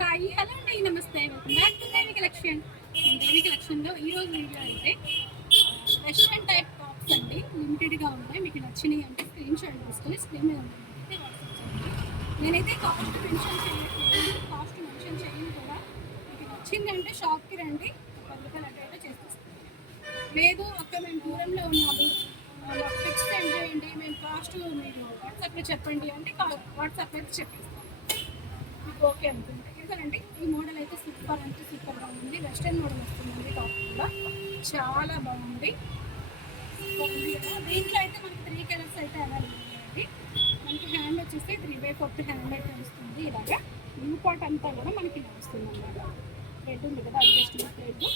Hi hello అండి నమస్తే welcome back to Devi collection. Devi కలెక్షన్లో ఈరోజు వీడియో అయితే వెస్ట్రన్ టైప్ టాప్స్ అండి లిమిటెడ్గా ఉన్నాయి. మీకు నచ్చినాయి అంటే స్క్రీన్ షాట్ తీసుకొని స్క్రీన్ మీద అయితే వాట్సాప్ చేయండి. నేనైతే కాస్ట్ మెన్షన్ చేయట్లేదు, కాస్ట్ మెన్షన్ చేయను కూడా. మీకు నచ్చింది అంటే షాప్కి రండి, 10 రూపాయలు అటు అయితే చేసేస్తాను. లేదు అక్కడ మేము దూరంలో ఉన్నాము, మాకు ఫిక్స్ సెండ్ చేయండి, మేము కాస్ట్ మీరు వాట్సాప్లో చెప్పండి అంటే వాట్సాప్ అయితే చెప్పేస్తాను. మీకు ఓకే అనుకుంటే ఎందుకంటే ఈ మోడల్ అయితే సూపర్ అంటే సూపర్గా ఉంది. వెస్ట్రన్ మోడల్ వస్తుందండి, టాప్ కూడా చాలా బాగుంది. దీంట్లో అయితే మనకి 3 కలర్స్ అయితే అవైలబుల్ ఉన్నాయండి. మనకి హ్యాండ్ వచ్చేసి 3/4 హ్యాండ్ అయితే వస్తుంది. ఇలాగా న్యూ పాట్ అంతా కూడా మనకి ఇలా వస్తుంది అన్నమాట. రెడ్ ఉంది కదా, అడ్జస్ట్మెంట్ రెడ్.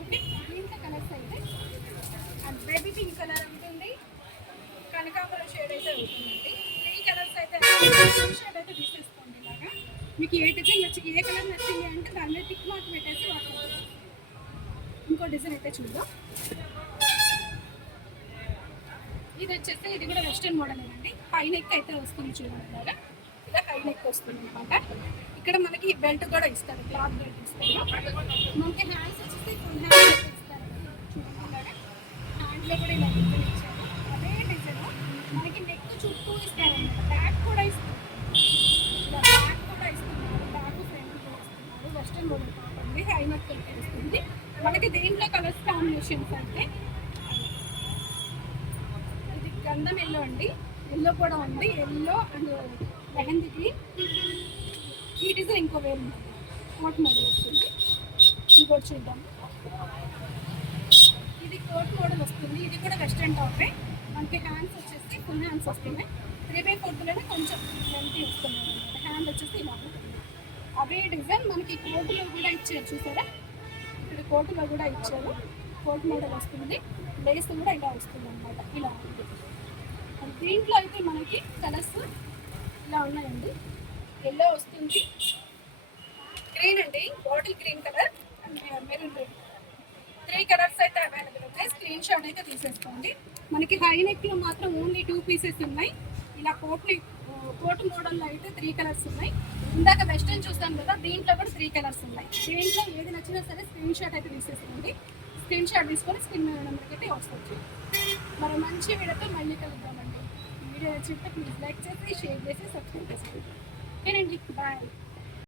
ఓకే, దీంట్లో కలర్స్ అయితే బేబీ పింక్ కలర్ ఉంటుంది, కనకాంబరం షేడ్ అయితే అవుతుందండి. 3 కలర్స్ అయితే షేడ్ అయితే తీసేసుకోండి. ఇలాగా మీకు ఏ డిజైన్ నచ్చి ఏ కలర్ నచ్చింది అంటే దాని మీద టిక్ మార్క్ పెట్టేసి వాడుకోవచ్చు. ఇంకో డిజైన్ అయితే చూద్దాం. ఇది వచ్చేస్తే ఇది కూడా వెస్ట్రన్ మోడల్ అండి. హై నెక్ అయితే వస్తుంది చూడండి. ఇలాగా ఇలా హై నెక్ వస్తుంది అనమాట. ఇక్కడ మనకి బెల్ట్ కూడా ఇస్తారు, క్లాత్ బెల్ట్ ఇస్తారు. మనకి హ్యాండ్స్ వచ్చేసి ఫుల్ హ్యాండ్స్ ఇస్తారు చూడండి. ఇలాగా హ్యాండ్లో కూడా ఇలా డిజైన్ ఇచ్చారు. అదే డిజైన్ మనకి నెక్ చుట్టూ ఇస్తారన్నమాట. బ్యాక్ కూడా ఇస్తారు, ఇలా బ్యాక్ కూడా ఇస్తున్నారు, బ్యాక్ ఫ్రంట్ కూడా ఇస్తున్నారు. వెస్ట్రన్ మోడల్ కాకుండా హై నెక్ అయితే వస్తుంది మనకి. దీంట్లో కలర్స్ కాంబినేషన్స్ అయితే ఇది గంధం ఎల్లో అండి, ఎల్లో కూడా ఉంది, ఎల్లో అండ్ మెహందీకి. ఈ డిజైన్ ఇంకో వేరు కోట్ మోడల్ వస్తుంది. ఇంకోటి చూద్దాం. ఇది కోట్ మోడల్ వస్తుంది, ఇది కూడా వెస్ట్రన్ టాపే. మనకి హ్యాండ్స్ వచ్చేసి ఫుల్ హ్యాండ్స్ వస్తున్నాయి. 3/4లోనే కొంచెం లెంత్ వస్తున్నాయి అనమాట. హ్యాండ్ వచ్చేసి ఇలా ఉంటుంది. అవే డిజైన్ మనకి కోటులో కూడా ఇచ్చారు చూసారా, ఇక్కడ కోటులో కూడా ఇచ్చారు. కోట్ మోడల్ వస్తుంది, లేస్ కూడా ఇలా వస్తుంది అనమాట. ఇలా ఉంది. దీంట్లో అయితే మనకి కలర్స్ ఇలా ఉన్నాయండి. ఎల్లో వస్తుంది, గ్రీన్ అండి, bottle green colour and maroon red. 3 colours అయితే అవైలబుల్ ఉన్నాయి. స్క్రీన్ షాట్ అయితే తీసేసుకోండి. మనకి హై నెక్లో మాత్రం ఓన్లీ 2 పీసెస్ ఉన్నాయి. ఇలా కోట్ మోడల్లో అయితే 3 కలర్స్ ఉన్నాయి. ఇందాక వెస్ట్రన్ చూస్తాం కదా, దీంట్లో కూడా 3 కలర్స్ ఉన్నాయి. దీంట్లో ఏది నచ్చినా సరే స్క్రీన్ షాట్ అయితే తీసేసుకోండి. స్క్రీన్ షాట్ తీసుకొని స్క్రీన్ నెంబర్కి అయితే వస్తుంది. మరి మంచి వీడియోతో మళ్ళీ కలుద్దామండి. వీడియో నచ్చితే ప్లీజ్ లైక్ చేసి షేర్ చేసి సబ్స్క్రైబ్ చేసుకోండి. ఓకేనండి, బాయ్.